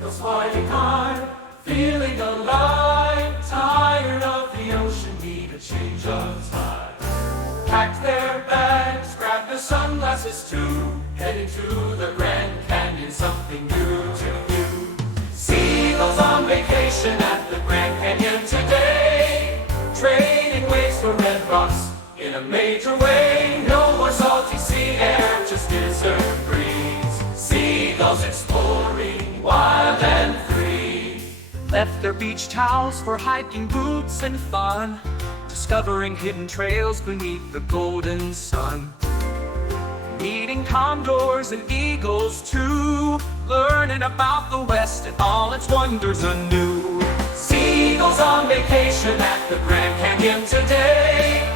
Those fighting hard, feeling alive, tired of the ocean, need a change of tide. Packed their bags, grabbed their sunglasses too, heading to the Grand Canyon, something new to view. Seagulls on vacation at the Grand Canyon today, trading waves for red rocks in a major way. No more salty sea air, just desert breeze. Seagulls exploring, wild and free. Left their beach towels for hiking boots and fun, discovering hidden trails beneath the golden sun. Meeting condors and eagles too, learning about the West and all its wonders anew. Seagulls on vacation at the Grand Canyon today,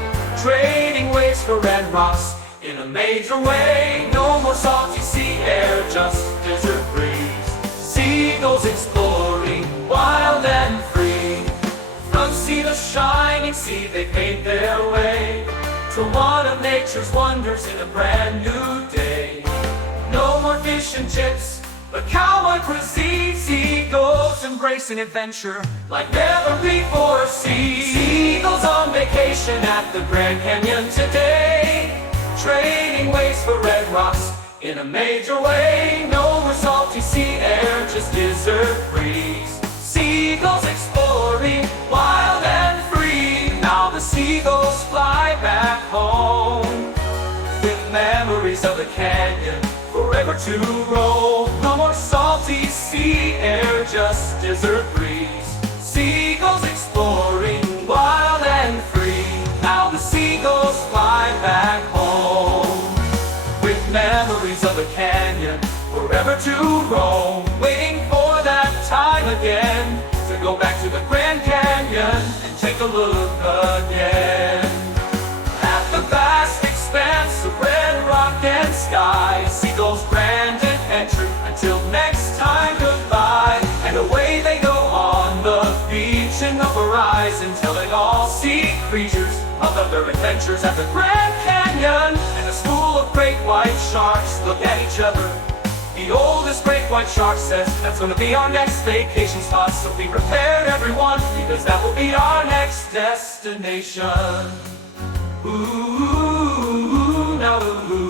trading waves for red rocks in a major way. No more salty sea air, just desert breeze. Seagulls exploring, wild and free. From sea to shining sea, they've made their way to one of nature's wonders in a brand new day. No more fish and chips, but cowboy cuisine. Seagulls embracing adventure like never before seen. Seagulls on vacation at the Grand Canyon today, trading waves for red rocks in a major way. No more salty sea air, just desert breeze. Seagulls exploring, wild and free. Now the seagulls fly back home with memories of the canyon forever to roam. No more salty sea air, just desert breeze. Seagulls exploring, wild and free. Now the seagulls fly back home with memories of the canyon forever to roam. Waiting for that time again to go back to the Grand Canyon and take a look again at the vast expanse of red rock and sky. Seagulls' grand adventure. Until next time, goodbye. And away they go on the beach in the horizon, telling all sea creatures of their adventures at the Grand Canyon. And a school of great white sharks look at each other. The oldest great white shark says, that's gonna be our next vacation spot. So be prepared, everyone, because that will be our next destination. Ooh, now ooh.